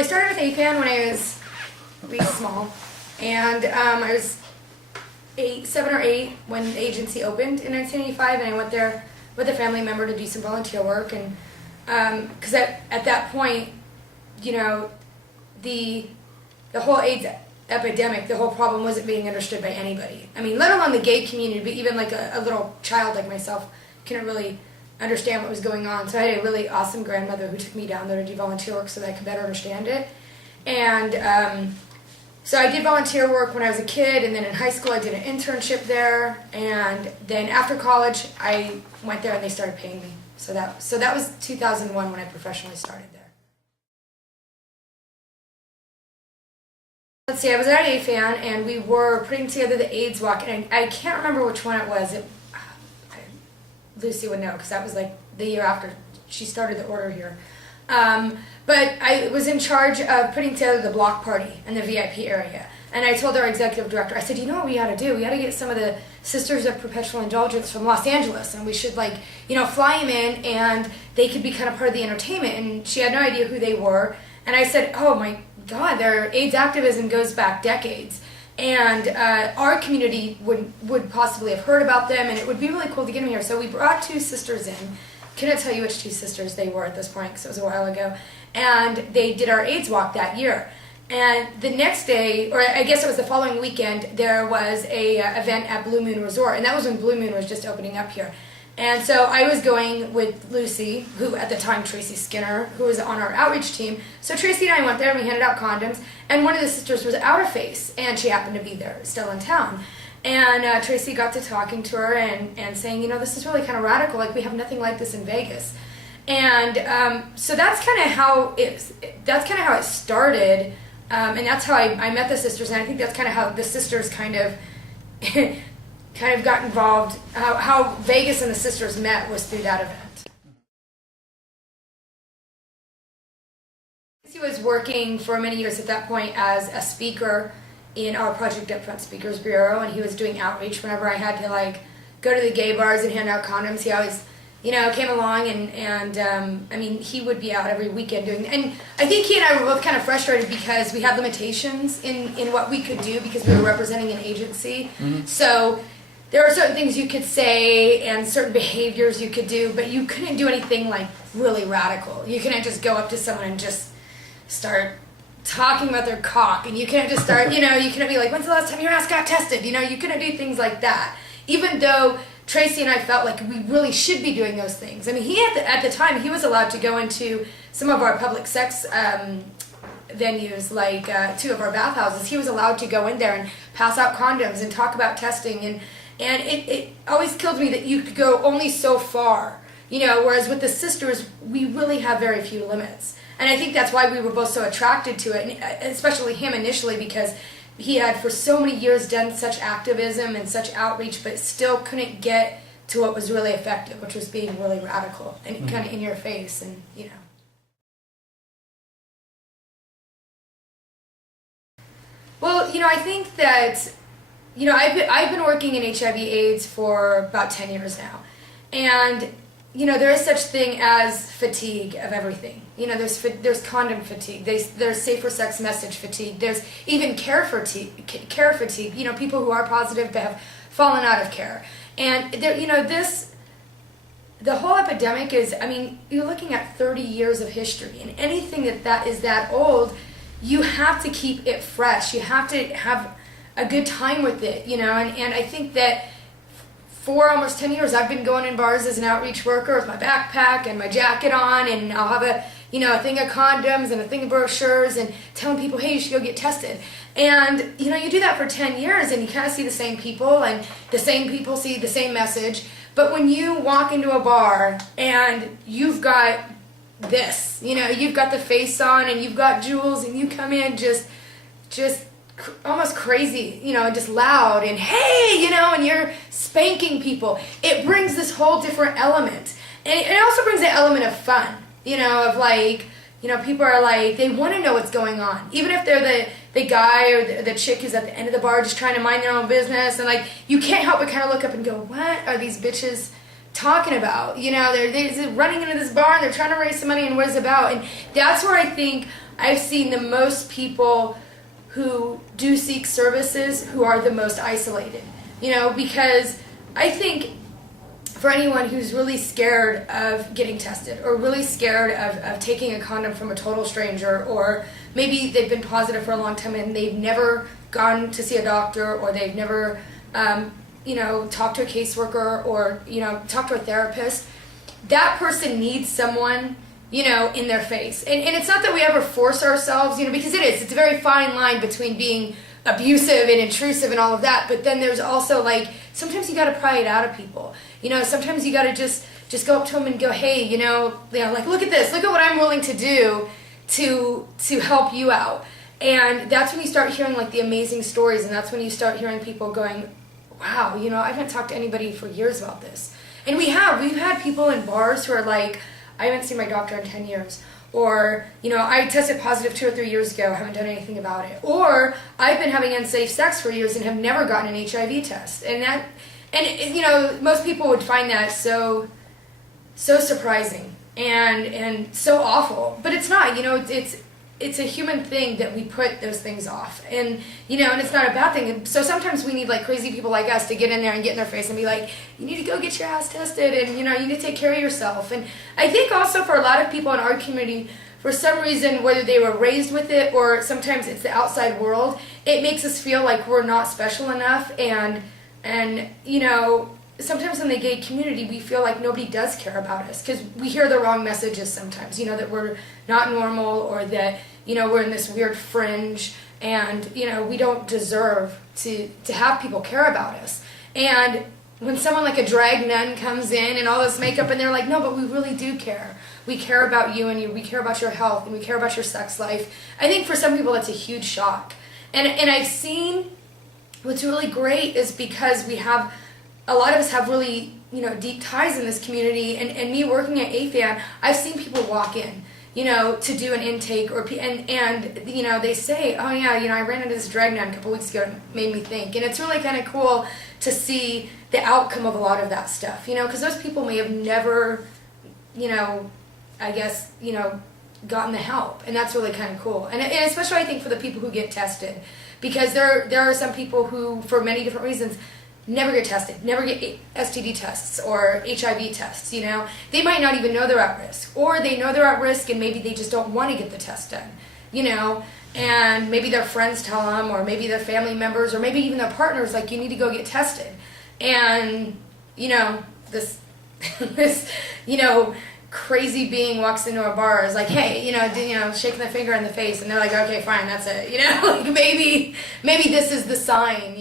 I started with AFAN when I was really small, and I was 7 or 8 when the agency opened in 1985, and I went there with a family member to do some volunteer work, and because at that point, you know, the whole AIDS epidemic, the whole problem wasn't being understood by anybody. I mean, let alone the gay community, but even like a little child like myself couldn't really understand what was going on. So I had a really awesome grandmother who took me down there to do volunteer work so that I could better understand it. And so I did volunteer work when I was a kid, and then in high school I did an internship there, and then after college I went there and they started paying me. So that was 2001 when I professionally started there. Let's see, I was at AFAN and we were putting together the AIDS walk, and I can't remember which one it was. Lucy would know because that was like the year after she started the order here. But I was in charge of putting together the block party in the VIP area. And I told our executive director, I said, you know what we ought to do? We ought to get some of the Sisters of Perpetual Indulgence from Los Angeles, and we should, like, you know, fly them in, and they could be kind of part of the entertainment. And she had no idea who they were. And I said, oh my God, their AIDS activism goes back decades. And our community would possibly have heard about them, and it would be really cool to get them here. So we brought 2 sisters in. Couldn't tell you which 2 sisters they were at this point because it was a while ago. And they did our AIDS walk that year. And the next day, or I guess it was the following weekend, there was a event at Blue Moon Resort, and that was when Blue Moon was just opening up here. And so I was going with Lucy, who at the time, Tracy Skinner, who was on our outreach team. So Tracy and I went there and we handed out condoms, and one of the sisters was out of face, and she happened to be there, still in town. And Tracy got to talking to her and saying, you know, this is really kind of radical, like we have nothing like this in Vegas. And so that's kind of how it started, and that's how I met the sisters, and I think that's kind of how the sisters kind of got involved. How Vegas and the sisters met was through that event. He was working for many years at that point as a speaker in our Project Upfront Speakers Bureau, and he was doing outreach whenever I had to, like, go to the gay bars and hand out condoms. He always, you know, came along, and I mean, he would be out every weekend doing, and I think he and I were both kind of frustrated because we had limitations in what we could do because we were representing an agency. Mm-hmm. So there were certain things you could say and certain behaviors you could do, but you couldn't do anything like really radical. You couldn't just go up to someone and just start talking about their cock, and you couldn't just start, you know, you couldn't be like, when's the last time your ass got tested? You know, you couldn't do things like that. Even though Tracy and I felt like we really should be doing those things. I mean, he at the time, he was allowed to go into some of our public sex venues, like 2 of our bathhouses. He was allowed to go in there and pass out condoms and talk about testing, and it always killed me that you could go only so far, you know, whereas with the sisters, we really have very few limits. And I think that's why we were both so attracted to it, and especially him initially, because he had for so many years done such activism and such outreach, but still couldn't get to what was really effective, which was being really radical and kind of in your face, and, you know. Well, you know, I think that, you know, I've been working in HIV/AIDS for about 10 years now, and you know, there is such thing as fatigue of everything. You know, there's condom fatigue. There's safer sex message fatigue. There's even care fatigue. You know, people who are positive but have fallen out of care. And there, you know, the whole epidemic is, I mean, you're looking at 30 years of history, and anything that is that old, you have to keep it fresh. You have to have a good time with it, you know, and I think that for almost 10 years, I've been going in bars as an outreach worker with my backpack and my jacket on, and I'll have a thing of condoms and a thing of brochures and telling people, hey, you should go get tested. And, you know, you do that for 10 years and you kind of see the same people, and the same people see the same message. But when you walk into a bar and you've got this, you know, you've got the face on and you've got jewels, and you come in just almost crazy, you know, just loud and hey, you know, and you're spanking people. It brings this whole different element. And it also brings the element of fun, you know, of like, you know, people are like, they want to know what's going on. Even if they're the guy or the chick who's at the end of the bar just trying to mind their own business, and like, you can't help but kind of look up and go, what are these bitches talking about? You know, they're running into this bar and they're trying to raise some money, and what is it about? And that's where I think I've seen the most people who do seek services who are the most isolated. Because I think for anyone who's really scared of getting tested or really scared of taking a condom from a total stranger, or maybe they've been positive for a long time and they've never gone to see a doctor, or they've never talked to a caseworker, or talked to a therapist, that person needs someone in their face. And it's not that we ever force ourselves, because it's a very fine line between being abusive and intrusive and all of that, but then there's also sometimes you got to pry it out of people. Sometimes you got to just go up to them and go, hey, look at this, look at what I'm willing to do to help you out. And that's when you start hearing the amazing stories, and that's when you start hearing people going, wow, I haven't talked to anybody for years about this. And we've had people in bars who are like, I haven't seen my doctor in 10 years. Or, I tested positive 2 or 3 years ago, haven't done anything about it. Or, I've been having unsafe sex for years and have never gotten an HIV test. And most people would find that so surprising and so awful. But it's not, it's a human thing that we put those things off. And, and it's not a bad thing. So sometimes we need crazy people like us to get in there and get in their face and be like, you need to go get your ass tested, and, you need to take care of yourself. And I think also for a lot of people in our community, for some reason, whether they were raised with it or sometimes it's the outside world, it makes us feel like we're not special enough. And sometimes in the gay community, we feel like nobody does care about us because we hear the wrong messages sometimes, that we're not normal, or that, we're in this weird fringe, and, we don't deserve to have people care about us. And when someone like a drag nun comes in and all this makeup, and they're like, no, but we really do care. We care about you, and we care about your health, and we care about your sex life. I think for some people that's a huge shock. And I've seen what's really great is because a lot of us have really, deep ties in this community, and me working at AFAN, I've seen people walk in, to do an intake, and they say, oh yeah, I ran into this drag nun a couple weeks ago, and it made me think. And it's really kind of cool to see the outcome of a lot of that stuff, because those people may have never, gotten the help, and that's really kind of cool. And especially I think for the people who get tested, because there are some people who, for many different reasons, never get tested, never get STD tests or HIV tests, They might not even know they're at risk, or they know they're at risk and maybe they just don't want to get the test done, and maybe their friends tell them, or maybe their family members, or maybe even their partners, you need to go get tested. And, this, crazy being walks into a bar, is like, hey, shaking their finger in the face, and they're like, okay, fine, that's it, maybe this is the sign,